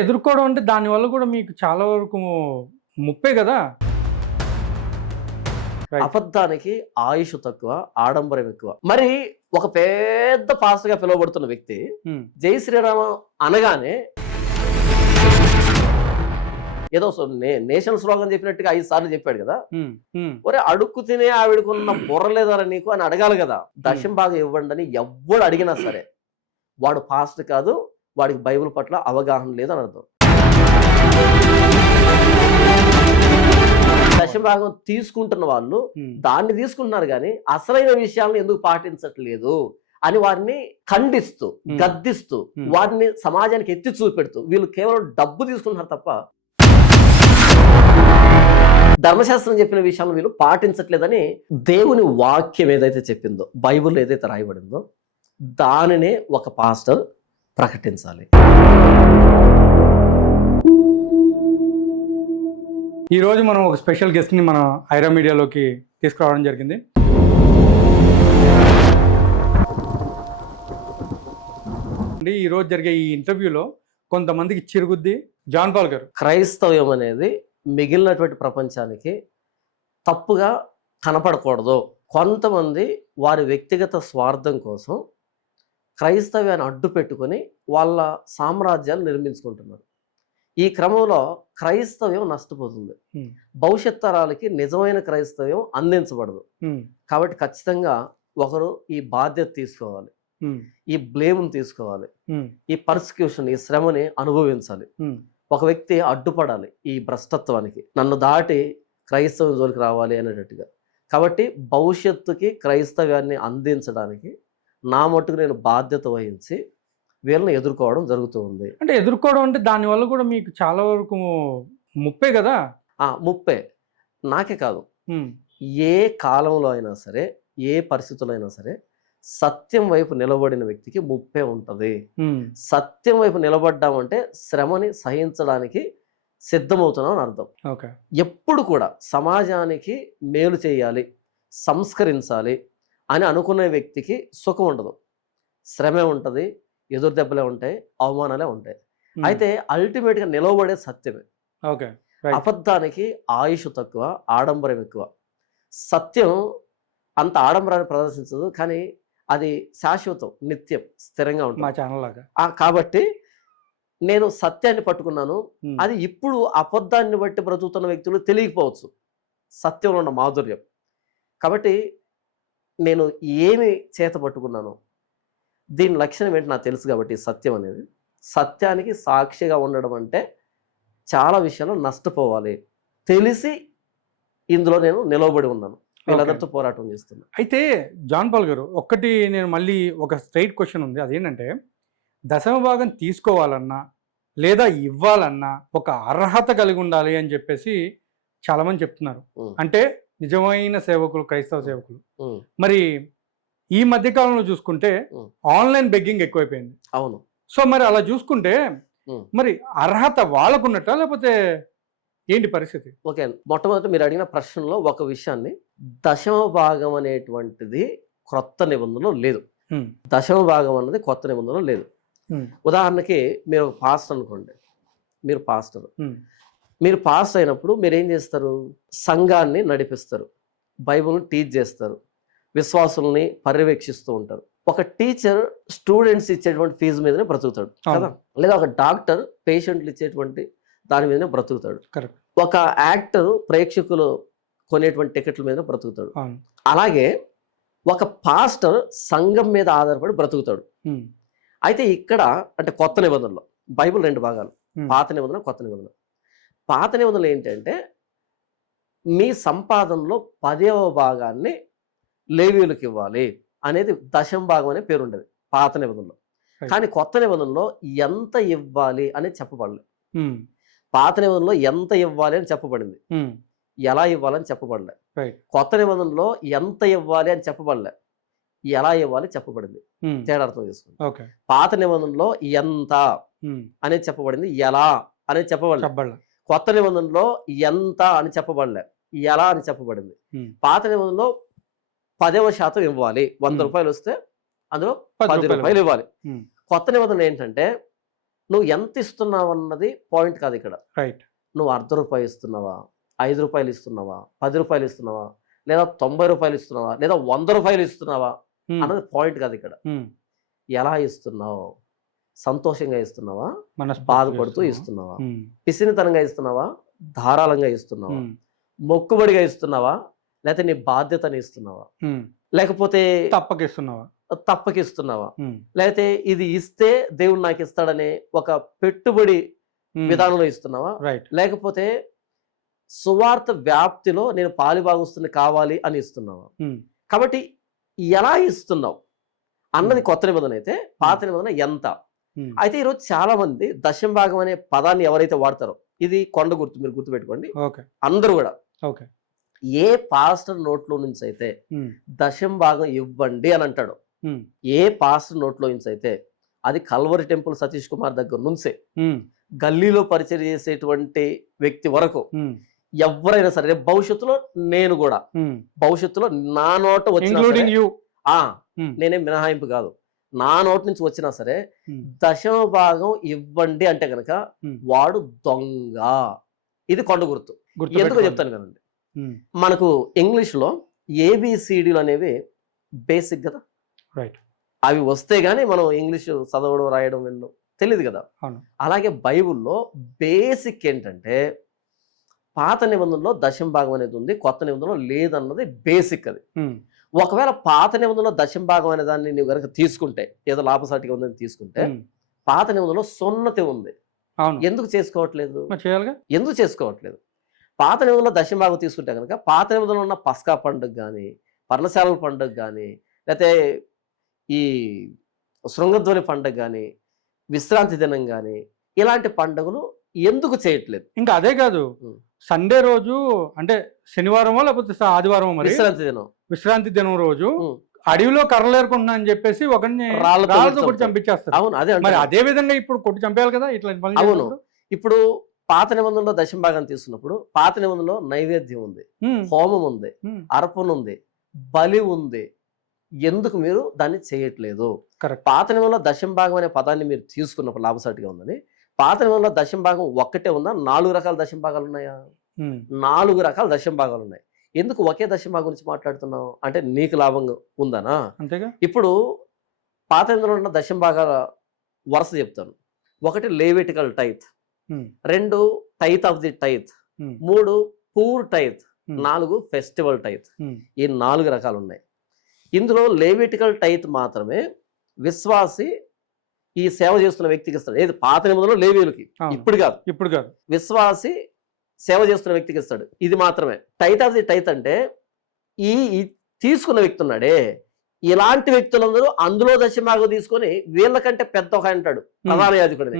ఎదుర్కోవడం అంటే దానివల్ల కూడా మీకు చాలా వరకు ముప్పే కదా! రైట్. అబద్ధానికి ఆయుష్ తక్కువ, ఆడంబరం ఎక్కువ. మరి ఒక పెద్ద పాస్టర్‌గా పిలువబడుతున్న వ్యక్తి హ్మ్. జై శ్రీరామ అనగానే ఏదో నేషనల్ స్లోగన్ చెప్పినట్టుగా 5 సార్లు చెప్పాడు కదా! హ్మ్. హ్మ్. ఒరేయ్ అడుక్కు తినే ఆవిడకున్న బుర్ర లేదారా నీకు అని అడగాలి కదా! దశమ భాగం ఇవ్వండని ఎవ్వడు అడిగినా సరే, వాడు పాస్టర్ కాదు, వాడికి బైబిల్ పట్ల అవగాహన లేదని అర్థం. దశమ భాగం తీసుకుంటున్న వాళ్ళు హ్మ్. దాన్ని తీసుకుంటున్నారు గానీ, అసలైన విషయాలను ఎందుకు పాటించట్లేదు అని వారిని ఖండిస్తూ, గద్దిస్తూ, వారిని సమాజానికి ఎత్తి చూపెడుతూ, వీళ్ళు కేవలం డబ్బు తీసుకుంటున్నారు తప్ప ధర్మశాస్త్రం చెప్పిన విషయాలను వీళ్ళు పాటించట్లేదని దేవుని వాక్యం ఏదైతే చెప్పిందో, బైబిల్లో ఏదైతే రాయబడిందో దానినే ఒక పాస్టర్ ప్రకటించాలి. ఈరోజు మనం ఒక స్పెషల్ గెస్ట్ని మన ఐరా మీడియాలోకి తీసుకురావడం జరిగింది. ఈరోజు జరిగే ఈ ఇంటర్వ్యూలో కొంతమందికి చిరుగుద్ది జాన్ పాల్ గారు. క్రైస్తవ్యం అనేది మిగిలినటువంటి ప్రపంచానికి తప్పుగా కనపడకూడదు. కొంతమంది వారి వ్యక్తిగత స్వార్థం కోసం క్రైస్తవ్యాన్ని అడ్డు పెట్టుకొని వాళ్ళ సామ్రాజ్యాలు నిర్మించుకుంటున్నారు. ఈ క్రమంలో క్రైస్తవ్యం నష్టపోతుంది. భవిష్యత్ తరాలకి నిజమైన క్రైస్తవ్యం అందించబడదు. కాబట్టి ఖచ్చితంగా ఒకరు ఈ బాధ్యత తీసుకోవాలి, ఈ బ్లేమ్ని తీసుకోవాలి, ఈ పర్సిక్యూషన్, ఈ శ్రమని అనుభవించాలి. ఒక వ్యక్తి అడ్డుపడాలి ఈ భ్రష్టత్వానికి, నన్ను దాటి క్రైస్తవం జోలికి రావాలి అనేటట్టుగా. కాబట్టి భవిష్యత్తుకి క్రైస్తవ్యాన్ని అందించడానికి నా మట్టుకు నేను బాధ్యత వహించి వీళ్ళని ఎదుర్కోవడం జరుగుతూ ఉంది. అంటే ఎదుర్కోవడం అంటే దానివల్ల కూడా మీకు చాలా వరకు ముప్పే కదా! ముప్పే నాకే కాదు, ఏ కాలంలో అయినా సరే, ఏ పరిస్థితుల్లో అయినా సరే, సత్యం వైపు నిలబడిన వ్యక్తికి ముప్పే ఉంటుంది. సత్యం వైపు నిలబడ్డామంటే శ్రమని సహించడానికి సిద్ధమవుతున్నాం అని అర్థం. ఎప్పుడు కూడా సమాజానికి మేలు చేయాలి, సంస్కరించాలి అని అనుకునే వ్యక్తికి సుఖం ఉండదు. శ్రమే ఉంటుంది, ఎదురు దెబ్బలే ఉంటాయి, అవమానాలే ఉంటాయి. అయితే అల్టిమేట్గా నిలవబడే సత్యమే. అబద్ధానికి ఆయుష్ తక్కువ, ఆడంబరం ఎక్కువ. సత్యం అంత ఆడంబరాన్ని ప్రదర్శించదు, కానీ అది శాశ్వతం, నిత్యం, స్థిరంగా ఉంటుంది. మా ఛానల్ లాగా. కాబట్టి నేను సత్యాన్ని పట్టుకున్నాను. అది ఇప్పుడు అబద్ధాన్ని బట్టి బ్రతుకుతున్న వ్యక్తులు తెలియకపోవచ్చు సత్యంలో ఉన్న మాధుర్యం. కాబట్టి నేను ఏమి చేత పట్టుకున్నాను, దీని లక్షణం ఏంటి నాకు తెలుసు. కాబట్టి సత్యం అనేది, సత్యానికి సాక్షిగా ఉండడం అంటే చాలా విషయాలు నష్టపోవాలి తెలిసి ఇందులో నేను నిలవబడి ఉన్నాను, వీళ్ళందరితో పోరాటం చేస్తున్నాను. అయితే జాన్ పాల్ గారు, ఒక్కటి నేను మళ్ళీ ఒక స్ట్రైట్ క్వశ్చన్ ఉంది. అదేంటంటే, దశమ భాగం తీసుకోవాలన్నా లేదా ఇవ్వాలన్నా ఒక అర్హత కలిగి ఉండాలి అని చెప్పేసి చాలామంది చెప్తున్నారు. అంటే నిజమైన సేవకులు, క్రైస్తవ సేవకులు. మరి ఈ మధ్యకాలంలో చూసుకుంటే ఆన్లైన్ బెగ్గింగ్ ఎక్కువైపోయింది. అవును. సో మరి అలా చూసుకుంటే మరి అర్హత వాళ్ళకున్నట్ట, లేకపోతే ఏంటి పరిస్థితి? ఓకే, మొట్టమొదటి మీరు అడిగిన ప్రశ్నలో ఒక విషయాన్ని, దశమ భాగం అనేటువంటిది క్రొత్త నిబంధనలో లేదు. దశమ భాగం అన్నది కొత్త నిబంధనలో లేదు. ఉదాహరణకి మీరు ఒక పాస్టర్ అనుకోండి, మీరు పాస్టర్ అయినప్పుడు మీరు ఏం చేస్తారు? సంఘాన్ని నడిపిస్తారు, బైబిల్ని టీచ్ చేస్తారు, విశ్వాసుల్ని పర్యవేక్షిస్తూ ఉంటారు. ఒక టీచర్ స్టూడెంట్స్ ఇచ్చేటువంటి ఫీజు మీదనే బ్రతుకుతాడు కదా, లేదా ఒక డాక్టర్ పేషెంట్లు ఇచ్చేటువంటి దాని మీదనే బ్రతుకుతాడు. ఒక యాక్టర్ ప్రేక్షకులు కొనేటువంటి టికెట్ల మీద బ్రతుకుతాడు. అలాగే ఒక పాస్టర్ సంఘం మీద ఆధారపడి బ్రతుకుతాడు. అయితే ఇక్కడ అంటే కొత్త నిబంధనలో బైబిల్ 2 భాగాలు, పాత నిబంధన, కొత్త నిబంధన. పాత నిబంధనలు ఏంటంటే, మీ సంపాదనలో 10వ భాగాన్ని లేవీయులకు ఇవ్వాలి అనేది దశమ భాగం అనే పేరు ఉండేది పాత నిబంధనలో. కానీ కొత్త నిబంధనలో ఎంత ఇవ్వాలి అనేది చెప్పబడలేదు. పాత నిబంధనలో ఎంత ఇవ్వాలి అని చెప్పబడింది, ఎలా ఇవ్వాలని చెప్పబడలే. కొత్త నిబంధనలో ఎంత ఇవ్వాలి అని చెప్పబడలే, ఎలా ఇవ్వాలి చెప్పబడింది. తేడా అర్థం చేసుకోండి. పాత నిబంధనలో ఎంత అనేది చెప్పబడింది, ఎలా అనేది చెప్పబడలే. కొత్త నిబంధనలో ఎంత అని చెప్పబడలే, ఎలా అని చెప్పబడింది. పాత నిబంధనలో 10% ఇవ్వాలి, 100 రూపాయలు వస్తే అందులో 10 రూపాయలు ఇవ్వాలి. కొత్త నిబంధన ఏంటంటే నువ్వు ఎంత ఇస్తున్నావు అన్నది పాయింట్ కాదు ఇక్కడ. రైట్. నువ్వు ₹1 ఇస్తున్నావా, ₹5 ఇస్తున్నావా, ₹10 ఇస్తున్నావా, లేదా ₹90 ఇస్తున్నావా, లేదా ₹100 ఇస్తున్నావా అన్నది పాయింట్ కాదు ఇక్కడ. ఎలా ఇస్తున్నావు? సంతోషంగా ఇస్తున్నావా, బాధపడుతూ ఇస్తున్నావా, పిసినితనంగా ఇస్తున్నావా, ధారాళంగా ఇస్తున్నావా, మొక్కుబడిగా ఇస్తున్నావా, లేకపోతే నీ బాధ్యతని ఇస్తున్నావా, లేకపోతే తప్పకిస్తున్నావా, లేకపోతే ఇది ఇస్తే దేవుడు నాకు ఇస్తాడనే ఒక పెట్టుబడి విధానంలో ఇస్తున్నావా, లేకపోతే సువార్త వ్యాప్తిలో నేను పాలిభాగస్తుని కావాలి అని ఇస్తున్నావా? కాబట్టి ఎలా ఇస్తున్నావు అన్నది కొత్త నిబంధన అయితే, పాత నిబంధన ఎంత. అయితే ఈరోజు చాలా మంది దశమ భాగం అనే పదాన్ని ఎవరైతే వాడతారో, ఇది కొండ గుర్తు, మీరు గుర్తుపెట్టుకోండి. అందరూ కూడా ఏ పాస్టర్ నోట్లో నుంచి అయితే దశమ భాగం ఇవ్వండి అని అంటాడు, ఏ పాస్టర్ నోట్లో నుంచి అయితే, అది కల్వరి టెంపుల్ సతీష్ కుమార్ దగ్గర నుంచే గల్లీలో పరిచయం చేసేటువంటి వ్యక్తి వరకు ఎవరైనా సరే, భవిష్యత్తులో నేను కూడా భవిష్యత్తులో నా నోట వచ్చిన నేనే మినహాయింపు కాదు, నా నోటి నుంచి వచ్చినా సరే దశమ భాగం ఇవ్వండి అంటే కనుక వాడు దొంగ. ఇది కొండ గుర్తు. ఎందుకో చెప్తాను కదండి. మనకు ఇంగ్లీష్ లో ఏబిసిడీలు అనేవి బేసిక్ కదా, అవి వస్తే గానీ మనం ఇంగ్లీష్ చదవడం, రాయడం, వినడం తెలియదు కదా. అలాగే బైబుల్లో బేసిక్ ఏంటంటే, పాత నిబంధనలో దశమ భాగం అనేది ఉంది, కొత్త నిబంధనలో లేదన్నది బేసిక్. అది ఒకవేళ పాత నిబంధనలో దశమ భాగం అనే దాన్ని నువ్వు కనుక తీసుకుంటే, ఏదో లాభసాటిగా ఉందని తీసుకుంటే, పాత నిబంధనలో సున్నతి ఉంది. ఎందుకు చేసుకోవట్లేదు? ఎందుకు చేసుకోవట్లేదు? పాత నిబంధనలో దశమ భాగం తీసుకుంటే కనుక, పాత నిబంధనలో ఉన్న పస్కా పండుగ కానీ, పర్ణశాలల పండుగ కానీ, లేకపోతే ఈ శృంగధ్వని పండుగ కానీ, విశ్రాంతి దినం కానీ, ఇలాంటి పండుగలు ఎందుకు చేయట్లేదు? ఇంకా అదే కాదు, సండే రోజు అంటే శనివారమో లేకపోతే ఆదివారమో, మరి విశ్రాంతి దినం రోజు అడవిలో కర్రలేరుకుంటున్నా అని చెప్పేసి ఒకరిని రాళ్ళతో కొట్టి చంపించేస్తారు. అవును, అదే మరి అదే విధంగా ఇప్పుడు కొట్టి చంపేయాలి కదా ఇట్లా. అవును, ఇప్పుడు పాత నిబంధనలో దశమ భాగాన్ని తీసుకున్నప్పుడు, పాత నిబంధనలో నైవేద్యం ఉంది, హోమం ఉంది, అర్పణ ఉంది, బలి ఉంది. ఎందుకు మీరు దాన్ని చేయట్లేదు? పాత నిబంధనలో దశమ భాగం అనే పదాన్ని మీరు తీసుకున్నప్పుడు లాభసాటిగా ఉందని, పాత నిబంధనలో దశమ భాగం ఒక్కటే ఉందా? 4 రకాల దశమ భాగాలు ఉన్నాయా? 4 రకాల దశమ భాగాలు ఉన్నాయి. ఎందుకు ఒకే దశమ భాగం గురించి మాట్లాడుతున్నావు అంటే, నీకు లాభంగా ఉందనా? అంతేగా. ఇప్పుడు పాత నిబంధనలో ఉన్న దశమ భాగాల వరుస చెప్తాను. 1 levitical tithe, 2 tithe of the tithe, 3 poor tithe, 4 festival tithe. ఈ 4 రకాలు ఉన్నాయి. ఇందులో లేవిటికల్ టైత్ మాత్రమే విశ్వాసి ఈ సేవ చేస్తున్న వ్యక్తికి ఇస్తాడు. ఏది పాత నిబంధనలో లేవీయులకి, ఇప్పుడు కాదు, విశ్వాసి సేవ చేస్తున్న వ్యక్తికి ఇస్తాడు. ఇది మాత్రమే. టైత్ ఆఫ్ ది టైత్ అంటే ఈ తీసుకున్న వ్యక్తి ఉన్నాడే, ఇలాంటి వ్యక్తులందరూ అందులో దశమాగం తీసుకొని వీళ్ళకంటే పెద్ద ఒక అంటాడు ప్రధాన యాజకుడిని,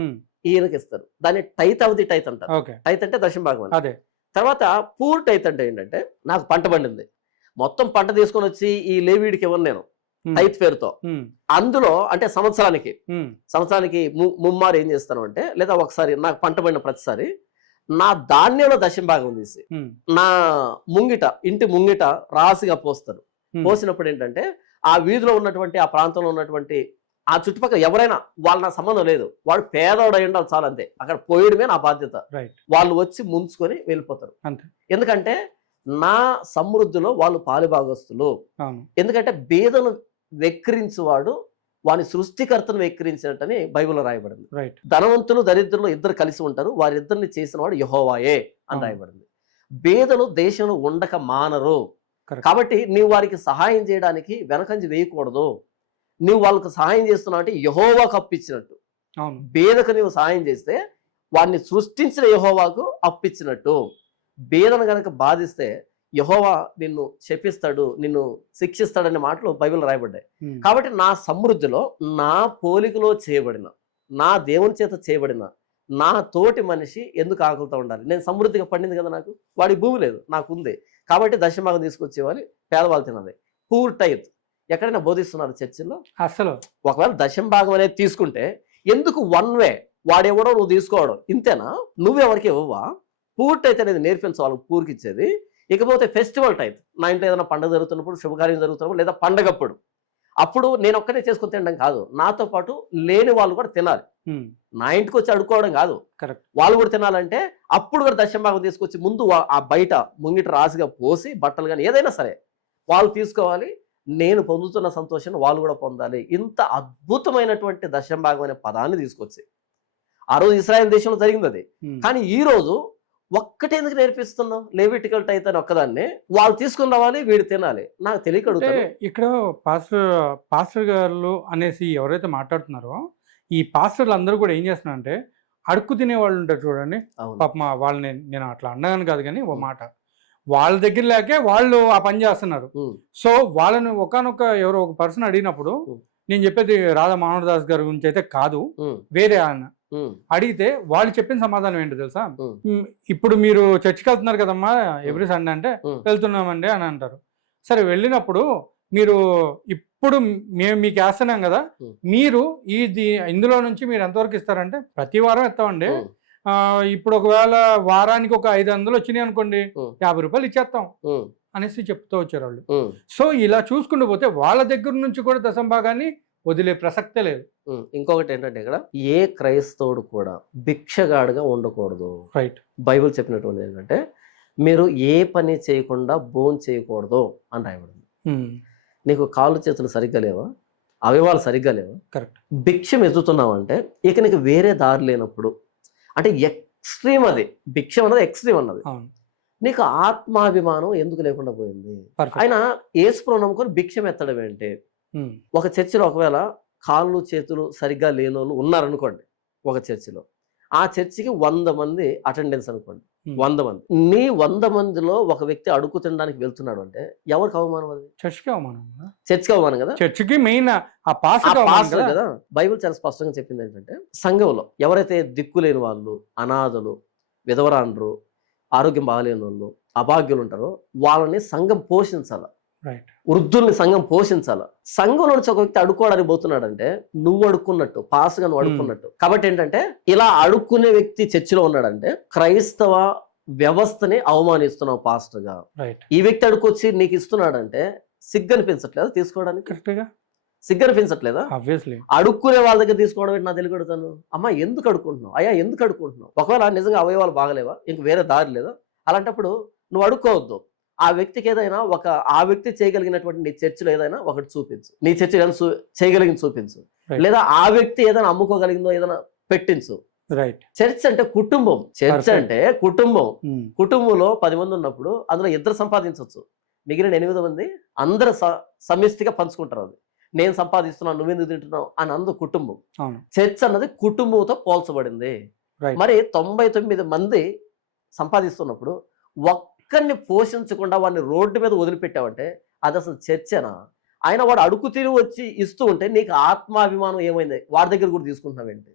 ఈయనకి ఇస్తారు. దాన్ని టైత్ ఆఫ్ ది టైత్ అంటారు. టైత్ అంటే దశమాగం. తర్వాత పూర్ టైత్ అంటే ఏంటంటే, నాకు పంట పండింది, మొత్తం పంట తీసుకొని వచ్చి ఈ లేవీడికి ఇవ్వను నేను టైత్ పేరుతో. అందులో అంటే సంవత్సరానికి ముమ్మారు ఏం చేస్తాను అంటే, లేదా ఒకసారి నాకు పంట పడిన ప్రతిసారి నా ధాన్యంలో దశమ భాగం తీసి నా ఇంటి ముంగిట రాశిగా పోస్తారు. పోసినప్పుడు ఏంటంటే, ఆ వీధిలో ఉన్నటువంటి, ఆ ప్రాంతంలో ఉన్నటువంటి, ఆ చుట్టుపక్కల ఎవరైనా, వాళ్ళ నా సంబంధం లేదు, వాడు పేదవాడు అయి ఉండాలి చాలు, అంతే. అక్కడ పోయడమే నా బాధ్యత. వాళ్ళు వచ్చి ముంచుకొని వెళ్ళిపోతారు. ఎందుకంటే నా సమృద్ధిలో వాళ్ళు పాలిభాగస్తులు. ఎందుకంటే బీదను వెక్కిరించువాడు వాని సృష్టికర్తను వెక్కిరించినట్టని బైబిల్లో రాయబడింది. ధనవంతులు దరిద్రులు ఇద్దరు కలిసి ఉంటారు, వారిద్దరిని చేసిన వాడు యెహోవాయే అని రాయబడింది. బీదలు దేశంలో ఉండక మానరు. కాబట్టి నీవు వారికి సహాయం చేయడానికి వెనకంజి వేయకూడదు. నువ్వు వాళ్ళకు సహాయం చేస్తున్నావు అంటే యెహోవాకు అప్పిచ్చినట్టు. బీదకు నీవు సహాయం చేస్తే వాడిని సృష్టించిన యెహోవాకు అప్పిచ్చినట్టు. బీదను గనక బాధిస్తే యెహోవా నిన్ను శపిస్తాడు, నిన్ను శిక్షిస్తాడనే మాటలు బైబిల్ రాయబడ్డాయి. కాబట్టి నా సమృద్ధిలో, నా పోలికలో చేయబడిన, నా దేవుని చేత చేయబడిన నా తోటి మనిషి ఎందుకు ఆకలితో ఉండాలి? నేను సమృద్ధిగా పండింది కదా, నాకు వాడి భూమి లేదు, నాకు ఉంది. కాబట్టి దశమాగం తీసుకొచ్చేవాళ్ళు పేదవాళ్ళు తినాలి. పూర్ టైత్ ఎక్కడైనా బోధిస్తున్నారు చర్చిల్లో? అసలు ఒకవేళ దశమ భాగం అనేది తీసుకుంటే ఎందుకు వన్ వే, వాడెవడో నువ్వు తీసుకోవడం ఇంతేనా? నువ్వెవరికి ఇవ్వవా? పూర్ టైత్ అనేది నేర్పించే వాళ్ళకి పూర్కి ఇచ్చేది. ఇకపోతే ఫెస్టివల్ టైత్, నా ఇంట్లో ఏదైనా పండుగ జరుగుతున్నప్పుడు, శుభకార్యం జరుగుతున్నప్పుడు, లేదా పండగప్పుడు అప్పుడు నేను ఒక్కనే చేసుకుని తినడం కాదు, నాతో పాటు లేని వాళ్ళు కూడా తినాలి. నా ఇంటికి వచ్చి అడుక్కోవడం కాదు, కరెక్ట్. వాళ్ళు కూడా తినాలంటే అప్పుడు కూడా దశమ భాగం తీసుకొచ్చి ముందు ఆ బయట ముంగిట రాసుగా పోసి బట్టలు కానీ ఏదైనా సరే వాళ్ళు తీసుకోవాలి. నేను పొందుతున్న సంతోషాన్ని వాళ్ళు కూడా పొందాలి. ఇంత అద్భుతమైనటువంటి దశమ భాగం అనే పదాన్ని తీసుకొచ్చి ఆ రోజు ఇశ్రాయేల్ దేశంలో జరిగింది అది. కానీ ఈ రోజు ఒక్కటే ఎందుకు నేర్పిస్తున్నావు? లెవిటికల్ టైత్ అని ఒక్కదాన్ని వాళ్ళు తీసుకుని రావాలి, వీడు తినాలి. నాకు తెలియక అడుగుతాను. ఇక్కడ పాస్టర్ గారు అనేసి ఎవరైతే మాట్లాడుతున్నారో ఈ పాస్టర్లు అందరూ కూడా ఏం చేస్తున్నారంటే అడుక్కు తినే వాళ్ళు ఉంటారు చూడండి. పాపం వాళ్ళని నేను అట్లా అన్నాను కాదు, కానీ ఓ మాట వాళ్ళ దగ్గర లేకే వాళ్ళు ఆ పని చేస్తున్నారు. సో వాళ్ళని ఒకనొక ఎవరో ఒక పర్సన్ అడిగినప్పుడు, నేను చెప్పేది రాధా మనోహర్ దాస్ గారి గురించి అయితే కాదు, వేరే ఆయన అడిగితే వాళ్ళు చెప్పిన సమాధానం ఏంటో తెలుసా? ఇప్పుడు మీరు చర్చికి వెళ్తున్నారు కదమ్మా ఎవ్రీ సండే అంటే, వెళ్తున్నామండి అని అంటారు. సరే వెళ్ళినప్పుడు మీరు ఇప్పుడు మేము మీకు వేస్తున్నాం కదా, మీరు ఇందులో నుంచి మీరు ఎంతవరకు ఇస్తారంటే ప్రతి వారం ఇస్తామండి. ఇప్పుడు ఒకవేళ వారానికి ఒక 500 వచ్చినాయి అనుకోండి, 50 రూపాయలు ఇచ్చేస్తాం అనేసి చెప్తూ వచ్చారు వాళ్ళు. సో ఇలా చూసుకుంటూ పోతే వాళ్ళ దగ్గర నుంచి కూడా దశమ భాగాన్ని వదిలే ప్రసక్తే లేదు. ఇంకొకటి ఏంటంటే ఇక్కడ ఏ క్రైస్తవుడు కూడా భిక్షగాడుగా ఉండకూడదు. రైట్. బైబిల్ చెప్పినటువంటి ఏంటంటే మీరు ఏ పని చేయకుండా భోజనం చేయకూడదు అని రాయబడింది. నీకు కాళ్ళు చేతులు సరిగ్గా లేవా, అవయవాలు సరిగ్గా లేవా, కరెక్ట్, భిక్షం ఎత్తుతున్నావు అంటే ఇక నీకు వేరే దారి లేనప్పుడు, అంటే ఎక్స్ట్రీమ్ అది భిక్షం అన్నది ఎక్స్ట్రీమ్ అన్నది, నీకు ఆత్మాభిమానం ఎందుకు లేకుండా పోయింది? ఆయన యేసుప్రభువుని నమ్ముకొని భిక్షం ఎత్తడం ఏంటి? ఒక చర్చిలో ఒకవేళ కాళ్ళు చేతులు సరిగ్గా లేని వాళ్ళు ఉన్నారనుకోండి, ఒక చర్చిలో ఆ చర్చికి 100 మంది అటెండెన్స్ అనుకోండి, 100 మంది. నీ 100 మందిలో ఒక వ్యక్తి అడుగు తినడానికి వెళ్తున్నాడు అంటే ఎవరికి అవమానం? అది చర్చికి అవమానం. చర్చికి అవమానం కదా, చర్చికి మెయిన్ కదా. బైబిల్ చాలా స్పష్టంగా చెప్పింది ఏంటంటే సంఘంలో ఎవరైతే దిక్కులేని వాళ్ళు, అనాథలు, విధవరాండ్రు, ఆరోగ్యం బాగాలేని వాళ్ళు, అభాగ్యులు ఉంటారో వాళ్ళని సంఘం పోషించాల, వృద్ధుల్ని సంఘం పోషించాల. సంఘంలో నుంచి ఒక వ్యక్తి అడుక్కోవడానికి పోతున్నాడంటే నువ్వు అడుక్కున్నట్టు, పాస్గా నువ్వు అడుక్కున్నట్టు. కాబట్టి ఏంటంటే ఇలా అడుక్కునే వ్యక్తి చర్చిలో ఉన్నాడంటే క్రైస్తవ వ్యవస్థని అవమానిస్తున్నావు పాస్టర్గా. ఈ వ్యక్తి అడుక్కొచ్చి నీకు ఇస్తున్నాడంటే సిగ్గు అనిపించట్లేదా తీసుకోవడానికి? కరెక్ట్గా సిగ్గు అనిపించట్లేదా? అడుక్కునే వాళ్ళ దగ్గర తీసుకోవడం నా తెలియదు అడుగుతాను, అమ్మా ఎందుకు అడుక్కుంటున్నావు, అయ్యా ఎందుకు అడుక్కుంటున్నావు? ఒకవేళ నిజంగా అవయవాలు బాగలేవా, ఇంక వేరే దారి లేదా, అలాంటప్పుడు నువ్వు అడుక్కోవద్దు. ఆ వ్యక్తికి ఏదైనా ఆ వ్యక్తి చేయగలిగినటువంటి నీ చర్చిలో ఏదైనా ఒకటి చూపించు, నీ చర్చి చేయగలిగింది చూపించు, లేదా ఆ వ్యక్తి ఏదైనా అమ్ముకోగలిగిందో ఏదైనా పెట్టించు. చర్చ్ అంటే కుటుంబం, చర్చ్ అంటే కుటుంబం. కుటుంబంలో 10 మంది ఉన్నప్పుడు అందులో 2 సంపాదించవచ్చు, మిగిలిన 8 మంది అందరూ సమిష్టిగా పంచుకుంటారు. అది నేను సంపాదిస్తున్నాను నువ్వెందుకు తింటున్నావు అని అందరూ కుటుంబం. చర్చ్ అన్నది కుటుంబంతో పోల్చబడింది. మరి 99 మంది సంపాదిస్తున్నప్పుడు ఒక్కరిని పోషించకుండా వాడిని రోడ్డు మీద వదిలిపెట్టావంటే అది అసలు చర్చనా? ఆయన వాడు అడుగు తిరిగి వచ్చి ఇస్తూ ఉంటే నీకు ఆత్మాభిమానం ఏమైంది? వాడి దగ్గర కూడా తీసుకుంటున్నావేంటి?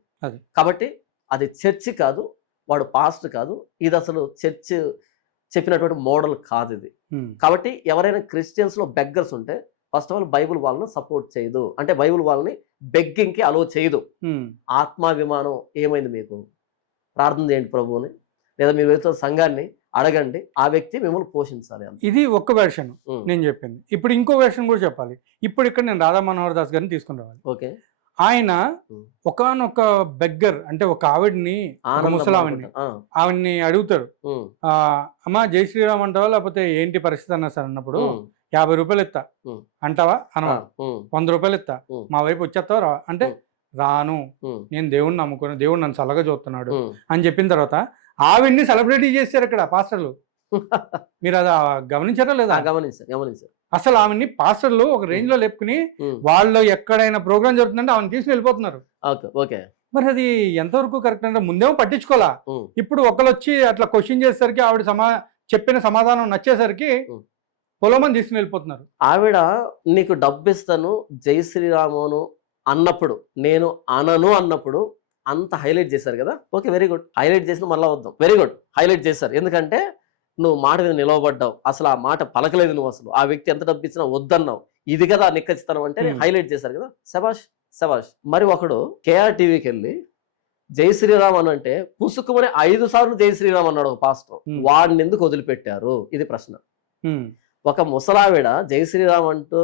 కాబట్టి అది చర్చి కాదు, వాడు పాస్ట్ కాదు, ఇది అసలు చర్చ్ చెప్పినటువంటి మోడల్ కాదు ఇది. కాబట్టి ఎవరైనా క్రిస్టియన్స్ లో బెగ్గర్స్ ఉంటే ఫస్ట్ ఆఫ్ ఆల్ బైబుల్ వాళ్ళని సపోర్ట్ చేయదు, అంటే బైబుల్ వాళ్ళని బెగ్గింగ్ కి అలో చేయదు. ఆత్మాభిమానం ఏమైంది మీకు? ప్రార్థన చేయండి ప్రభువుని, లేదా మీరు వెళ్తున్న సంఘాన్ని అడగండి, ఆ వ్యక్తి మిమ్మల్ని పోషించాలి. ఇది ఒక్క వెర్షన్ నేను చెప్పింది. ఇప్పుడు ఇంకో వెర్షన్ కూడా చెప్పాలి. ఇప్పుడు ఇక్కడ నేను రాధా మనోహర్ దాస్ గారిని తీసుకుని రావాలి. ఓకే. ఆయన ఒకనొక బెగ్గర్, అంటే ఒక ఆవిడ్ని, ఆవిడ్ని అడుగుతారు, అమ్మా జై శ్రీరామ్ అంటావా లేకపోతే ఏంటి పరిస్థితి అన్నా సార్ అన్నప్పుడు 50 రూపాయలు ఇస్తా అంటావా అనవా, 100 రూపాయలు ఇస్తా, మా వైపు వచ్చేస్తావా రా అంటే రాను, నేను దేవుణ్ణి నమ్ముకుని దేవుడు నన్ను చల్లగా చూస్తున్నాడు అని చెప్పిన తర్వాత ఆవిడ్ని సెలబ్రిటీ చేశారు ఇక్కడ పాస్టర్లు. మీరు అది గమనించారా లేదా? గమనించారు. అసలు ఆవిడ్ని పాస్టర్లు ఒక రేంజ్ లో లేపుకుని వాళ్ళు ఎక్కడైనా ప్రోగ్రామ్ జరుగుతుందంటే ఆవిడ తీసుకుని వెళ్ళిపోతున్నారు. మరి అది ఎంతవరకు కరెక్ట్ అంటే ముందేమో పట్టించుకోవాలా, ఇప్పుడు ఒకళ్ళు వచ్చి అట్లా క్వశ్చన్ చేసేసరికి ఆవిడ చెప్పిన సమాధానం నచ్చేసరికి పొలమని తీసుకుని వెళ్ళిపోతున్నారు. ఆవిడ నీకు డబ్బు ఇస్తాను జై శ్రీరామును అన్నప్పుడు, నేను అనను అన్నప్పుడు అంత హైలైట్ చేశారు కదా. Okay, very good. హైలైట్ చేసిన మళ్ళీ వద్దాం, వెరీ గుడ్, హైలైట్ చేశారు. ఎందుకంటే నువ్వు మాట మీద నిలవబడ్డావు, అసలు ఆ మాట పలకలేదు నువ్వు, అసలు ఆ వ్యక్తి ఎంత డబ్బు ఇచ్చినా వద్దన్నావు, ఇది కదా నిక్కచ్చితనం అంటే హైలైట్ చేశారు కదా. శబాష్ శబాష్. మరి ఒకడు కేఆర్ టీవీకి వెళ్ళి జై శ్రీరామ్ అని అంటే పుసుకుమని 5 సార్లు జై శ్రీరామ్ అన్నాడు ఒక పాస్టర్, వాడిని ఎందుకు వదిలిపెట్టారు? ఇది ప్రశ్న. ఒక ముసలావిడ జై శ్రీరామ్ అంటూ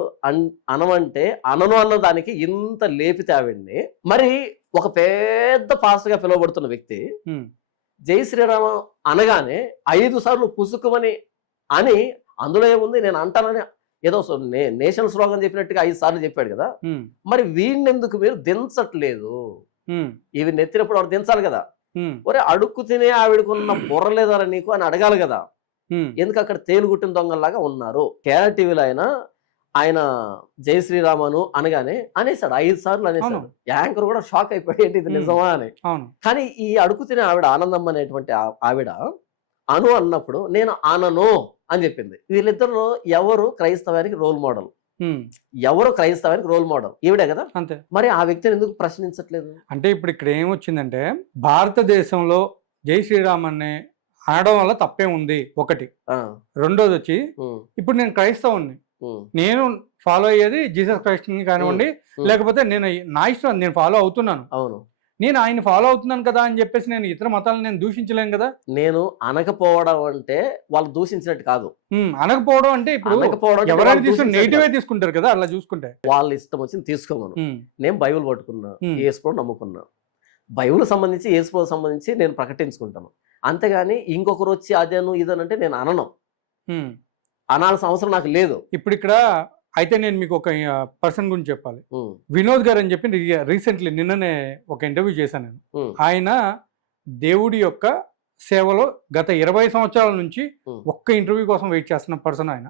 అనమంటే అనను అన్న దానికి ఇంత లేపితే ఆవిడ్ని, మరి ఒక పెద్ద పాస్టర్ గా పిలువబడుతున్న వ్యక్తి జై శ్రీరామ అనగానే 5 సార్లు పుసుకుమని అని, అందులో ఏముంది నేను అంటానని ఏదో నేషనల్ స్లోగన్ చెప్పినట్టుగా 5 సార్లు చెప్పాడు కదా, మరి వీణెందుకు మీరు దించట్లేదు? ఇవి నెత్తినప్పుడు ఆవిడ దించాలి కదా. ఒరే అడుక్కు తినే ఆవిడకున్న బుర్ర లేదరా నీకు అని అడగాలి కదా. ఎందుకు అక్కడ తేలుగుట్టిన దొంగల్లాగా ఉన్నారు? కేరళ టీవీలో ఆయన జై శ్రీరామను అనగానే అనేసాడు, 5 సార్లు అనేసాడు. యాంకర్ కూడా షాక్ అయిపోయి ఏంటి ఇది నిజమా అని. కానీ ఈ అడుగు తినే ఆవిడ ఆనందం అనేటువంటి ఆవిడ అను అన్నప్పుడు నేను అనను అని చెప్పింది. వీళ్ళిద్దరు ఎవరు క్రైస్తవానికి రోల్ మోడల్? ఎవరు క్రైస్తవానికి రోల్ మోడల్? ఈవిడే కదా. అంతే. మరి ఆ వ్యక్తిని ఎందుకు ప్రశ్నించట్లేదు? అంటే ఇప్పుడు ఇక్కడ ఏమొచ్చిందంటే, భారతదేశంలో జై శ్రీరామ్ అనే అనడం వల్ల తప్పే ఉంది ఒకటి. రెండోది వచ్చి, ఇప్పుడు నేను క్రైస్తవుని, నేను ఫాలో అయ్యేది జీసస్ క్రైస్ట్ కానివ్వండి, లేకపోతే నేను నా ఇష్టం నేను ఫాలో అవుతున్నాను. అవును, నేను ఆయన ఫాలో అవుతున్నాను కదా అని చెప్పేసి నేను ఇతర మతాలను నేను దూషించలేను కదా. నేను అనకపోవడం అంటే వాళ్ళు దూషించినట్టు కాదు. అనకపోవడం అంటే ఇప్పుడు ఎవరైనా తీసుకుని నెగిటివే తీసుకుంటారు కదా. అలా చూసుకుంటే వాళ్ళ ఇష్టం వచ్చింది తీసుకోమను. నేను బైబిల్ పట్టుకున్నా, యేసు నమ్ముకున్నా, బైబిల్ సంబంధించి యేసు సంబంధించి నేను ప్రకటించుకుంటాను. అంతేగాని ఇంకొకరు వచ్చి అదేను ఇదనంటే నేను అనను, అనాల్సిన అవసరం నాకు లేదు. ఇప్పుడు ఇక్కడ అయితే నేను మీకు ఒక పర్సన్ గురించి చెప్పాలి. వినోద్ గారు అని చెప్పి రీసెంట్లీ నిన్ననే ఒక ఇంటర్వ్యూ చేశాను నేను. ఆయన దేవుడి యొక్క సేవలో గత 20 సంవత్సరాల నుంచి ఒక్క ఇంటర్వ్యూ కోసం వెయిట్ చేస్తున్న పర్సన్ ఆయన.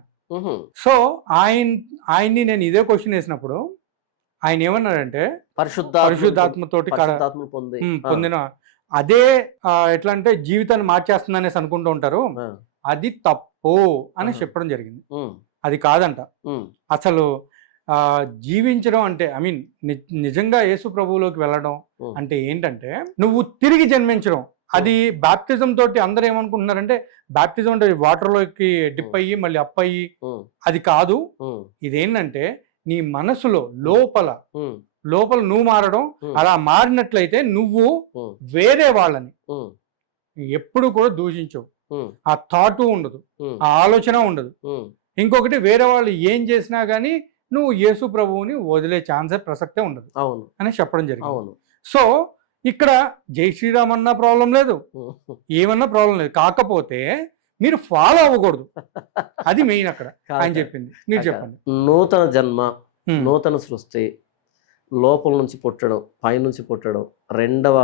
సో ఆయన్ని నేను ఇదే క్వశ్చన్ వేసినప్పుడు ఆయన ఏమన్నాడంటే, పరిశుద్ధాత్మతోటి పొందిన అదే ఎట్లా అంటే జీవితాన్ని మార్చేస్తుంది అనేసి అనుకుంటూ ఉంటారు, అది తప్పు అని చెప్పడం జరిగింది. అది కాదంట. అసలు జీవించడం అంటే ఐ మీన్ నిజంగా యేసు ప్రభువులోకి వెళ్ళడం అంటే ఏంటంటే, నువ్వు తిరిగి జన్మించడం. అది బాప్టిజం తోటి అందరూ ఏమనుకుంటున్నారంటే, బాప్టిజం అంటే వాటర్లోకి డిప్ అయ్యి మళ్ళీ అప్ అయ్యి, అది కాదు. ఇదేంటంటే నీ మనసులో లోపల నువ్వు మారడం. అలా మారినట్లయితే నువ్వు వేరే వాళ్ళని ఎప్పుడు కూడా దూషించవు, ఆ థాటు ఉండదు, ఆ ఆలోచన ఉండదు. ఇంకొకటి, వేరే వాళ్ళు ఏం చేసినా గానీ నువ్వు యేసు ప్రభువుని వదిలే ఛాన్సే ప్రసక్తే ఉండదు అని చెప్పడం జరిగింది. సో ఇక్కడ జై శ్రీరామ్ అన్నా ప్రాబ్లం లేదు, ఏమన్నా ప్రాబ్లం లేదు. కాకపోతే మీరు ఫాలో అవ్వకూడదు, అది మెయిన్ అక్కడ ఆయన చెప్పింది. మీరు చెప్పండి. నూతన జన్మ, నూతన సృష్టి, లోపల నుంచి పుట్టడం, పైనుంచి పుట్టడం, రెండవ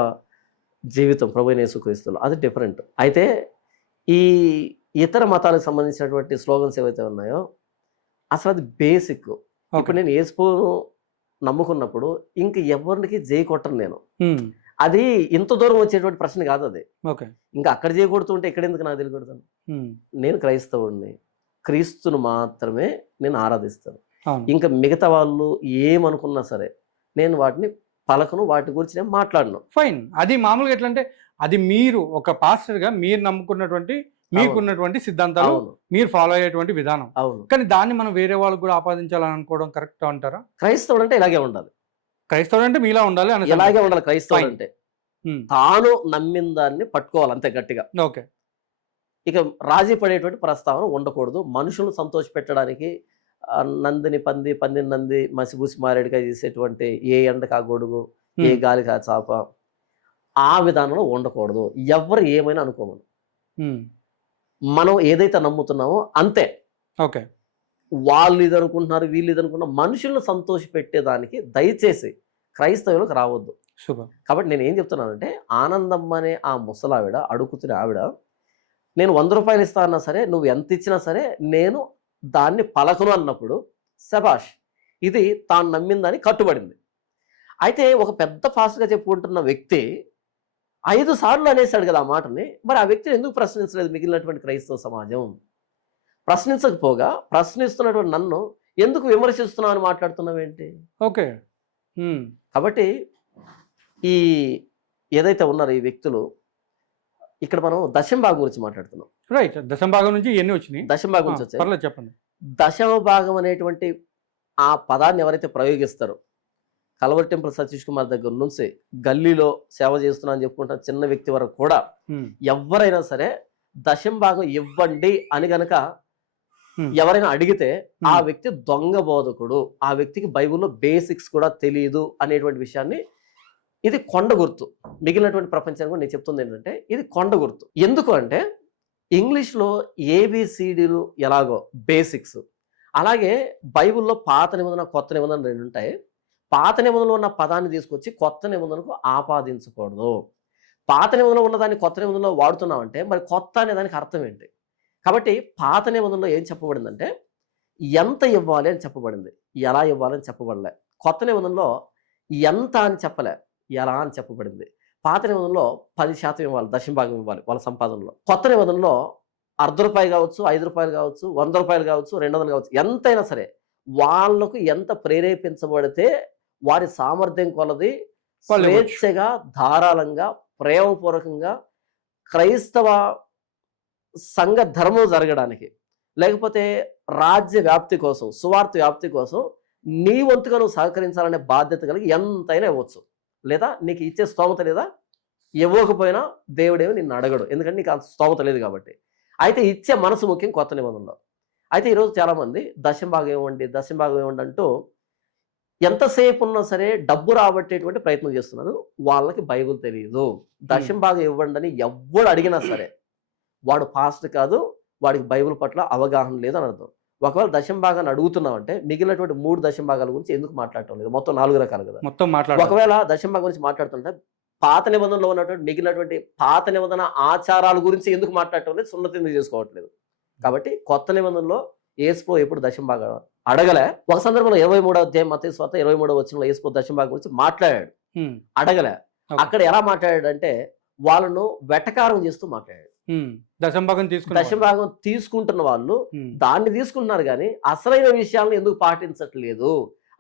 జీవితం ప్రభువైన యేసుక్రీస్తులో, అది డిఫరెంట్. అయితే ఈ ఇతర మతాలకు సంబంధించినటువంటి స్లోగన్స్ ఏవైతే ఉన్నాయో అసలు అది బేసిక్. ఇప్పుడు నేను యేసును నమ్ముకున్నప్పుడు ఇంక ఎవరికి జై కొట్టను నేను. అది ఇంత దూరం వచ్చేటువంటి ప్రశ్న కాదు అది. ఇంకా అక్కడ చేయకూడుతుంటే ఇక్కడ ఎందుకు నాకు తెలియకూడదు? నేను క్రైస్తవుడిని, క్రీస్తును మాత్రమే నేను ఆరాధిస్తాను. ఇంకా మిగతా వాళ్ళు ఏమనుకున్నా సరే నేను వాటిని పలకను, వాటి గురించి నేను మాట్లాడను. ఫైన్. అది మామూలుగా ఎట్లా అంటే, అది మీరు ఒక పాస్టర్ గా మీరు నమ్ముకున్నటువంటి మీకున్నటువంటి సిద్ధాంతాలు, మీరు ఫాలో అయ్యేటువంటి విధానం. కానీ దాన్ని మనం వేరే వాళ్ళకి కూడా ఆపాదించాలని అనుకోవడం కరెక్ట్ అంటారా? క్రైస్తవుడు అంటే ఇలాగే ఉండాలి, క్రైస్తవుడు అంటే మీలా ఉండాలి అని ఇలాగే ఉండాలి. క్రైస్తవుడు అంటే తాను నమ్మిన దాన్ని పట్టుకోవాలి అంతే గట్టిగా. ఓకే. ఇక రాజీ పడేటువంటి ప్రస్తావన ఉండకూడదు. మనుషులను సంతోష పెట్టడానికి నందిని పంది నంది మసిబూసి మారేడుగా చేసేటువంటి ఏ ఎండకా గొడుగు, ఏ గాలికి ఆ చాప, ఆ విధానంలో ఉండకూడదు. ఎవరు ఏమైనా అనుకోమను, మనం ఏదైతే నమ్ముతున్నామో అంతే. ఓకే. వాళ్ళు ఇది అనుకుంటున్నారు, వీళ్ళు ఇది అనుకుంటున్నారు, మనుషులను సంతోష పెట్టేదానికి దయచేసి క్రైస్తవులకు రావద్దు. కాబట్టి నేను ఏం చెప్తున్నానంటే, ఆనందమ్మ అనే ఆ ముసలావిడ, అడుగుతున్న ఆవిడ, నేను 100 రూపాయలు ఇస్తా అన్నా సరే, నువ్వు ఎంత ఇచ్చినా సరే నేను దాన్ని పలకను అన్నప్పుడు శభాష్, ఇది తాను నమ్మిందని కట్టుబడింది. అయితే ఒక పెద్ద ఫాస్ట్గా చెప్పుకుంటున్న వ్యక్తి 5 సార్లు అనేసాడు కదా ఆ మాటని. మరి ఆ వ్యక్తిని ఎందుకు ప్రశ్నించలేదు మిగిలినటువంటి క్రైస్తవ సమాజం? ప్రశ్నించకపోగా ప్రశ్నిస్తున్నటువంటి నన్ను ఎందుకు విమర్శిస్తున్నావు అని మాట్లాడుతున్నావేంటి? ఓకే. కాబట్టి ఈ ఏదైతే ఉన్నారో ఈ వ్యక్తులు, ఇక్కడ మనం దశమ భాగం గురించి మాట్లాడుతున్నాం. రైట్. దశమ భాగం నుంచి ఎన్ని వచ్చినాయి? దశమ భాగం నుంచి వచ్చాయి. చెప్పండి. దశమ భాగం అనేటువంటి ఆ పదాన్ని ఎవరైతే ప్రయోగిస్తారో, కల్వరి టెంపుల్ సతీష్ కుమార్ దగ్గర నుంచి గల్లీలో సేవ చేస్తున్నా అని చెప్పుకుంటా చిన్న వ్యక్తి వరకు కూడా ఎవరైనా సరే దశమ భాగం ఇవ్వండి అని గనక ఎవరైనా అడిగితే ఆ వ్యక్తి దొంగ బోధకుడు, ఆ వ్యక్తికి బైబిల్లో బేసిక్స్ కూడా తెలియదు అనేటువంటి విషయాన్ని, ఇది కొండ గుర్తు. మిగిలినటువంటి ప్రపంచానికి కూడా నేను చెప్తుంది ఏంటంటే ఇది కొండ గుర్తు. ఎందుకు అంటే ఇంగ్లీష్లో ఏబిసిడీలు ఎలాగో బేసిక్స్, అలాగే బైబిల్లో పాత నిబంధన కొత్త నిబంధన రెండు ఉంటాయి. పాత నిబంధనలో ఉన్న పదాన్ని తీసుకొచ్చి కొత్త నిబంధనకు ఆపాదించకూడదు. పాత నిబంధనలో ఉన్నదాన్ని కొత్త నిబంధనలో వాడుతున్నామంటే మరి కొత్త అనే దానికి అర్థం ఏంటి? కాబట్టి పాత నిబంధనలో ఏం చెప్పబడిందంటే ఎంత ఇవ్వాలి అని చెప్పబడింది, ఎలా ఇవ్వాలని చెప్పబడలే. కొత్త నిబంధనలో ఎంత అని చెప్పలే, ఎలా అని చెప్పబడింది. పాత నిబంధనలో 10% ఇవ్వాలి, దశంభాగం ఇవ్వాలి వాళ్ళ సంపాదనలో. కొత్త నిబంధనలో ₹1 కావచ్చు, ₹5 కావచ్చు, ₹100 కావచ్చు, 200 కావచ్చు, ఎంతైనా సరే వాళ్ళకు ఎంత ప్రేరేపించబడితే వారి సామర్థ్యం కొలది స్వేచ్ఛగా, ధారాళంగా, ప్రేమపూర్వకంగా క్రైస్తవ సంఘ ధర్మం జరగడానికి, లేకపోతే రాజ్య వ్యాప్తి కోసం, సువార్త వ్యాప్తి కోసం నీ వంతుగా నువ్వు సహకరించాలనే బాధ్యత కలిగి ఎంతైనా ఇవ్వచ్చు. లేదా నీకు ఇచ్చే స్తోమత లేదా, ఇవ్వకపోయినా దేవుడేమి నిన్ను అడగడు, ఎందుకంటే నీకు అంత స్తోమత లేదు కాబట్టి. అయితే ఇచ్చే మనసు ముఖ్యం కొత్త నిబంధనలో. అయితే ఈరోజు చాలామంది దశంభాగం ఇవ్వండి, దశంభాగం ఇవ్వండి అంటూ ఎంతసేపు ఉన్నా సరే డబ్బు రాబట్టేటువంటి ప్రయత్నం చేస్తున్నారు. వాళ్ళకి బైబిల్ తెలియదు. దశంభాగం ఇవ్వండి అని ఎవ్వడు అడిగినా సరే వాడు పాస్ట్ కాదు, వాడికి బైబిల్ పట్ల అవగాహన లేదు అని అర్థం. ఒకవేళ దశంభాగాన్ని అడుగుతున్నామంటే మిగిలినటువంటి 3 దశంభాగాల గురించి ఎందుకు మాట్లాడటం లేదు? మొత్తం 4 రకాలు కదా. ఒకవేళ దశంభాగం గురించి మాట్లాడుతుంటే పాత నిబంధనలో ఉన్నటువంటి మిగిలినటువంటి పాత నిబంధన ఆచారాల గురించి ఎందుకు మాట్లాడటం లేదు? సున్నతి ఎందుకు చేసుకోవట్లేదు? కాబట్టి కొత్త నిబంధనలో యేసు ఎప్పుడు దశంభాగం అడగలే. ఒక సందర్భంలో 23వ అధ్యాయం మత్తయి సువార్త 23వ వచనంలో యేసు దశంభాగం గురించి మాట్లాడాడు, అడగలే. అక్కడ ఎలా మాట్లాడాడు అంటే వాళ్ళను వెటకారం చేస్తూ మాట్లాడాడు. దశంభాగం తీసుకుంటున్న వాళ్ళు దాన్ని తీసుకుంటున్నారు కానీ అసలైన విషయాలను ఎందుకు పాటించట్లేదు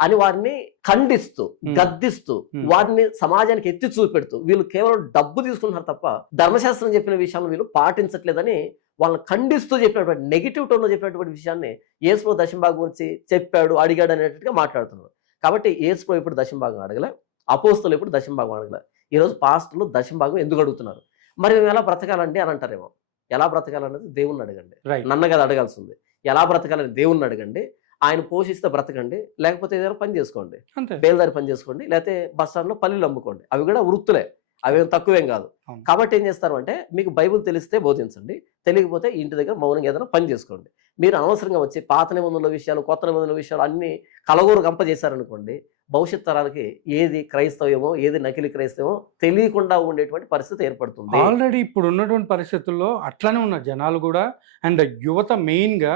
అని వారిని ఖండిస్తూ, గద్దిస్తూ, వారిని సమాజానికి ఎత్తి చూపెడుతూ వీళ్ళు కేవలం డబ్బు తీసుకుంటున్నారు తప్ప ధర్మశాస్త్రం చెప్పిన విషయాలను వీళ్ళు పాటించట్లేదని వాళ్ళని ఖండిస్తూ చెప్పినటువంటి నెగిటివ్ టోన్లో చెప్పినటువంటి విషయాన్ని యేసు దశంభాగం గురించి చెప్పాడు, అడిగాడు అనేటట్టుగా మాట్లాడుతున్నారు. కాబట్టి యేసు ఇప్పుడు దశంభాగం అడగలే, అపోస్తలు ఇప్పుడు దశంభాగం అడగలే. ఈరోజు పాస్టర్లు దశంభాగం ఎందుకు అడుగుతున్నారు? మరి మేము ఎలా బ్రతకాలండి అని అంటారేమో. ఎలా బ్రతకాలన్నది దేవుణ్ణి అడగండి, నన్ను కదా అడగాల్సింది. ఎలా బ్రతకాలని దేవుణ్ణి అడగండి. ఆయన పోషిస్తే బ్రతకండి, లేకపోతే ఏదైనా పని చేసుకోండి, బేల్దారి పని చేసుకోండి, లేకపోతే బస్ స్టాండ్లో పల్లీలు అమ్ముకోండి. అవి కూడా వృత్తులే, అవేం తక్కువేం కాదు. కాబట్టి ఏం చేస్తారు అంటే మీకు బైబిల్ తెలిస్తే బోధించండి, తెలియకపోతే ఇంటి దగ్గర మౌనంగా ఏదైనా పని చేసుకోండి. మీరు అనవసరంగా వచ్చి పాత నిబంధనల విషయాలు, కొత్త నిబంధనల విషయాలు అన్ని కలగూరు గంపజేశారనుకోండి, భవిష్యత్ తరాలకి ఏది క్రైస్తవ్యమో ఏది నకిలీ క్రైస్తవమో తెలియకుండా ఉండేటువంటి పరిస్థితి ఏర్పడుతుంది. ఆల్రెడీ ఇప్పుడు ఉన్నటువంటి పరిస్థితుల్లో అట్లానే ఉన్న జనాలు కూడా, అండ్ యువత మెయిన్గా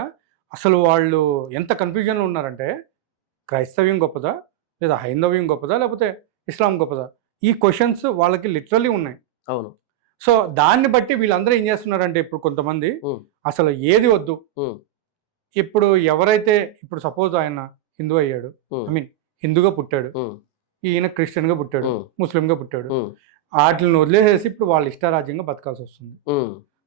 అసలు వాళ్ళు ఎంత కన్ఫ్యూజన్లో ఉన్నారంటే క్రైస్తవ్యం గొప్పదా, లేదా హైందవ్యం గొప్పదా, లేకపోతే ఇస్లాం గొప్పదా, ఈ క్వశ్చన్స్ వాళ్ళకి లిటరల్లీ ఉన్నాయి. అవును. సో దాన్ని బట్టి వీళ్ళందరూ ఏం చేస్తున్నారంటే ఇప్పుడు కొంతమంది అసలు ఏది వద్దు. ఇప్పుడు ఎవరైతే ఇప్పుడు సపోజ్ ఆయన హిందూ అయ్యాడు, ఐ మీన్ హిందూగా పుట్టాడు, ఈయన క్రిస్టియన్గా పుట్టాడు, ముస్లింగా పుట్టాడు, వాటిని వదిలేసేసి ఇప్పుడు వాళ్ళ ఇష్టారాజ్యంగా బతకాల్సి వస్తుంది.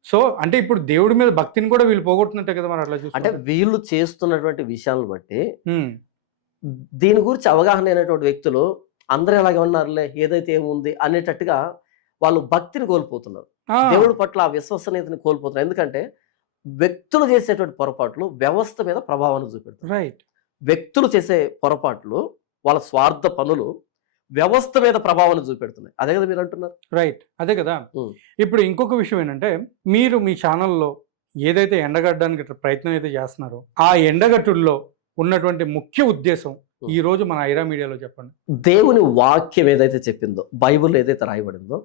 సో అంటే ఇప్పుడు దేవుడి మీద భక్తిని కూడా వీళ్ళు పోగొట్టున్నట్టే కదా మరి అట్లా చూస్తే. అంటే వీళ్ళు చేస్తున్నటువంటి విషయాలను బట్టి దీని గురించి అవగాహన లేనటువంటి వ్యక్తులు అందరూ ఎలాగే ఉన్నారులే, ఏదైతే ఏముంది అనేటట్టుగా వాళ్ళు భక్తిని కోల్పోతున్నారు, దేవుడి పట్ల ఆ విశ్వసనీయతని కోల్పోతున్నారు. ఎందుకంటే వ్యక్తులు చేసేటువంటి పొరపాట్లు వ్యవస్థ మీద ప్రభావాన్ని చూపెడతారు. రైట్. వ్యక్తులు చేసే పొరపాట్లు, వాళ్ళ స్వార్థ పనులు వ్యవస్థ మీద ప్రభావాన్ని చూపెడుతున్నాయి. అదే కదా మీరు అంటున్నారు. రైట్, అదే కదా. ఇప్పుడు ఇంకొక విషయం ఏంటంటే మీరు మీ ఛానల్లో ఏదైతే ఎండగట్టడానికి ప్రయత్నం అయితే చేస్తున్నారో ఆ ఎండగట్టుల్లో ఉన్నటువంటి ముఖ్య ఉద్దేశం ఈ రోజు మన ఐరా మీడియాలో చెప్పండి. దేవుని వాక్యం ఏదైతే చెప్పిందో, బైబిల్ ఏదైతే రాయబడిందో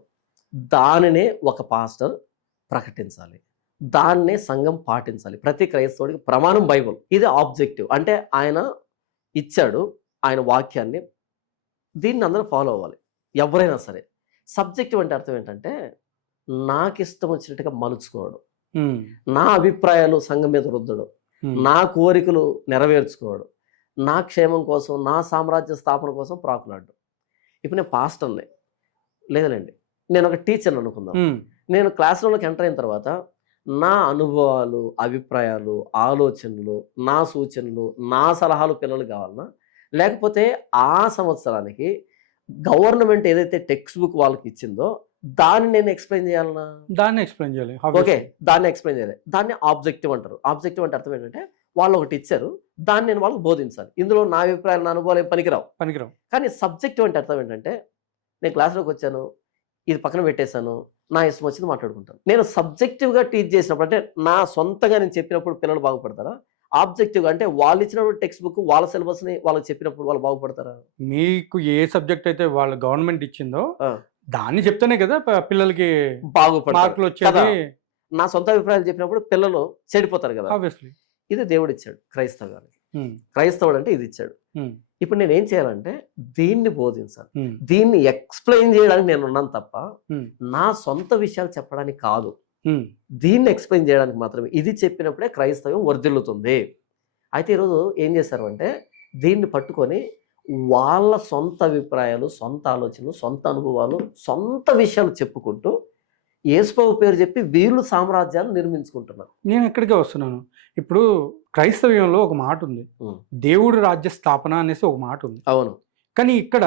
దానినే ఒక పాస్టర్ ప్రకటించాలి, దాన్నే సంఘం పాటించాలి. ప్రతి క్రైస్తవుడికి ప్రమాణం బైబిల్. ఇది ఆబ్జెక్టివ్. అంటే ఆయన ఇచ్చాడు ఆయన వాక్యాన్ని, దీన్ని అందరూ ఫాలో అవ్వాలి ఎవరైనా సరే. సబ్జెక్టివ్ అంటే అర్థం ఏంటంటే నాకు ఇష్టం వచ్చినట్టుగా మలుచుకోవడం, నా అభిప్రాయాలు సంఘం మీద రుద్దడం, నా కోరికలు నెరవేర్చుకోవడం, నా క్షేమం కోసం, నా సామ్రాజ్య స్థాపన కోసం ప్రాకులాడడం. ఇప్పుడు నేను పాస్టర్ని లేదండి, నేను ఒక టీచర్ని అనుకుందాం. నేను క్లాస్ రూమ్లోకి ఎంటర్ అయిన తర్వాత నా అనుభవాలు, అభిప్రాయాలు, ఆలోచనలు, నా సూచనలు, నా సలహాలు పిల్లలు కావాలన్నా, లేకపోతే ఆ సంవత్సరానికి గవర్నమెంట్ ఏదైతే టెక్స్ట్ బుక్ వాళ్ళకి ఇచ్చిందో దాన్ని నేను ఎక్స్ప్లెయిన్ చేయాలన్నా, దాన్ని ఎక్స్ప్లెయిన్ చేయాలి. ఓకే, దాన్ని ఎక్స్ప్లెయిన్ చేయాలి. దాన్ని ఆబ్జెక్టివ్ అంటారు. ఆబ్జెక్టివ్ అంటే అర్థం ఏంటంటే వాళ్ళు ఒకటి ఇచ్చారు, దాన్ని నేను వాళ్ళకి బోధించాలి. ఇందులో నా అభిప్రాయాలు, నా అనుభవాలు ఏం పనికిరావు. కానీ సబ్జెక్టివ్ అంటే అర్థం ఏంటంటే, నేను క్లాస్‌లోకి వచ్చాను, ఇది పక్కన పెట్టేశాను, నా ఇష్టం వచ్చింది మాట్లాడుకుంటాను. నేను సబ్జెక్టివ్‌గా టీచ్ చేసినప్పుడు, అంటే నా సొంతంగా నేను చెప్పినప్పుడు పిల్లలు బాగుపడతారా? ఆబ్జెక్టివ్‌గా అంటే వాళ్ళు ఇచ్చినప్పుడు టెక్స్ట్ బుక్, వాళ్ళ సిలబస్‌ని వాళ్ళకి చెప్పినప్పుడు వాళ్ళు బాగుపడతారా? మీకు ఏ సబ్జెక్ట్ అయితే వాళ్ళ గవర్నమెంట్ ఇచ్చిందో ఆ! దాన్ని చెప్తేనే కదా పిల్లలకి బాగుపడతారు మార్కులు కదా! వచ్చేది. నా సొంత అభిప్రాయాలు చెప్పినప్పుడు పిల్లలు చెడిపోతారు కదా! ఆబ్వియస్లీ. ఇది దేవుడిచ్చాడు క్రైస్తవ్యానికి. క్రైస్తవుడు అంటే ఇది ఇచ్చాడు. ఇప్పుడు నేనేం చేయాలంటే దీన్ని బోధించాలి. దీన్ని ఎక్స్‌ప్లెయిన్ చేయడానికి నేనున్నాను తప్ప, నా సొంత విషయాలు చెప్పడానికి కాదు. దీన్ని ఎక్స్‌ప్లెయిన్ చేయడానికి మాత్రమే. ఇది చెప్పినప్పుడే క్రైస్తవ్యం వర్ధిల్లుతుంది. అయితే ఈరోజు ఏం చేశారు అంటే, దీన్ని పట్టుకొని వాళ్ళ సొంత అభిప్రాయాలు, సొంత ఆలోచనలు, సొంత అనుభవాలు, సొంత విషయాలు చెప్పుకుంటూ యేసుప్రభు పేరు చెప్పి వీళ్ళు సామ్రాజ్యాలు నిర్మించుకుంటున్నారు. నేను ఎక్కడికే వస్తున్నాను. ఇప్పుడు క్రైస్తవ్యంలో ఒక మాట ఉంది, దేవుడు రాజ్య స్థాపన అనేసి ఒక మాట ఉంది. అవును. కానీ ఇక్కడ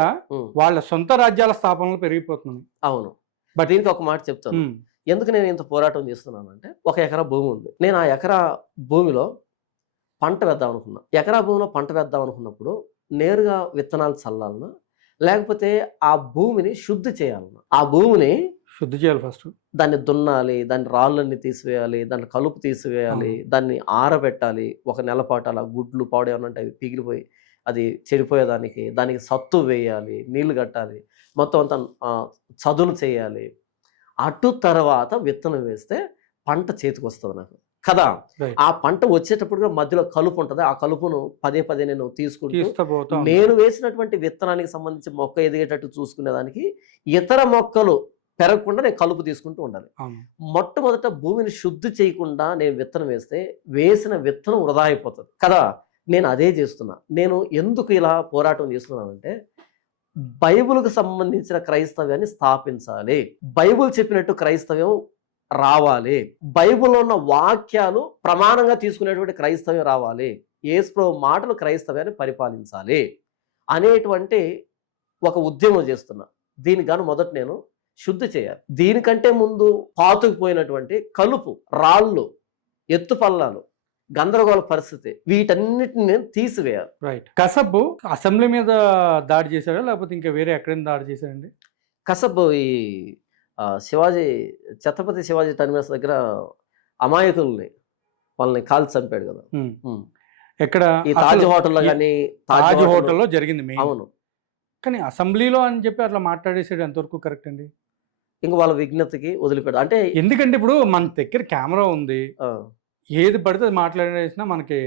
వాళ్ళ సొంత రాజ్యాల స్థాపనలు పెరిగిపోతున్నాయి. అవును. బట్ దీనికి ఒక మాట చెప్తాను. ఎందుకు నేను ఇంత పోరాటం చేస్తున్నాను అంటే, 1 ఎకరా భూమి ఉంది. నేను ఆ ఎకరా భూమిలో పంట వేద్దాం అనుకున్నా. ఎకరా భూమిలో పంట వేద్దాం అనుకున్నప్పుడు నేరుగా విత్తనాలు చల్లాలన్నా, లేకపోతే ఆ భూమిని శుద్ధి చేయాలన్నా, ఆ భూమిని శుద్ధి చేయాలి ఫస్ట్. దాన్ని దున్నాలి, దాని రాళ్ళన్నీ తీసివేయాలి, దాన్ని కలుపు తీసివేయాలి, దాన్ని ఆరబెట్టాలి. ఒక నెల పాటు అలా గుడ్లు పాడు ఏమన్నా అంటే అవి పిగిలిపోయి అది చెడిపోయేదానికి, దానికి సత్తు వేయాలి, నీళ్లు కట్టాలి, మొత్తం అంతా చదును చేయాలి. అటు తర్వాత విత్తనం వేస్తే పంట చేతికి వస్తుంది నాకు కదా. ఆ పంట వచ్చేటప్పుడు మధ్యలో కలుపు ఉంటుంది. ఆ కలుపును పదే పదే నేను తీసుకుంటూ నేను వేసినటువంటి విత్తనానికి సంబంధించి మొక్క ఎదిగేటట్టు చూసుకునేదానికి ఇతర మొక్కలు పెరగకుండా నేను కలుపు తీసుకుంటూ ఉండాలి. మొట్టమొదట భూమిని శుద్ధి చేయకుండా నేను విత్తనం వేస్తే వేసిన విత్తనం వృధా అయిపోతుంది కదా. నేను అదే చేస్తున్నా. నేను ఎందుకు ఇలా పోరాటం చేస్తున్నానంటే, బైబిల్కు సంబంధించిన క్రైస్తవ్యాన్ని స్థాపించాలి. బైబిల్ చెప్పినట్టు క్రైస్తవ్యం రావాలి. బైబిల్లో ఉన్న వాక్యాలు ప్రమాణంగా తీసుకునేటువంటి క్రైస్తవ్యం రావాలి. యేసుప్రభు మాటలు క్రైస్తవ్యాన్ని పరిపాలించాలి అనేటువంటి ఒక ఉద్యమం చేస్తున్నా. దీనికి గాను మొదట నేను శుద్ధి చేయాలి. దీనికంటే ముందు పాతుకుపోయినటువంటి కలుపు, రాళ్ళు, ఎత్తు పల్లాలు, గందరగోళ పరిస్థితి, వీటన్నిటిని నేను తీసివేయాలి. రైట్. కసబ్ అసెంబ్లీ మీద దాడి చేశాడా, లేకపోతే ఇంకా వేరే ఎక్కడైనా దాడి చేశాడండి? కసబ్ ఈ శివాజీ, ఛత్రపతి శివాజీ టర్మినస్ దగ్గర అమాయకుల్ని వాళ్ళని కాల్చి చంపాడు కదా. ఎక్కడ? ఈ తాజ్ హోటల్లో కానీ, తాజ్ హోటల్లో జరిగింది. అవును. కానీ అసెంబ్లీలో అని చెప్పి అట్లా మాట్లాడేసాడు, ఎంతవరకు కరెక్ట్ అండి? ఇంక వాళ్ళ విజ్ఞతకి వదిలిపెట్టాడు. అంటే ఎందుకంటే ఇప్పుడు మన దగ్గర కెమెరా ఉంది, ఏది పడితే అది మాట్లాడేసినా మనకి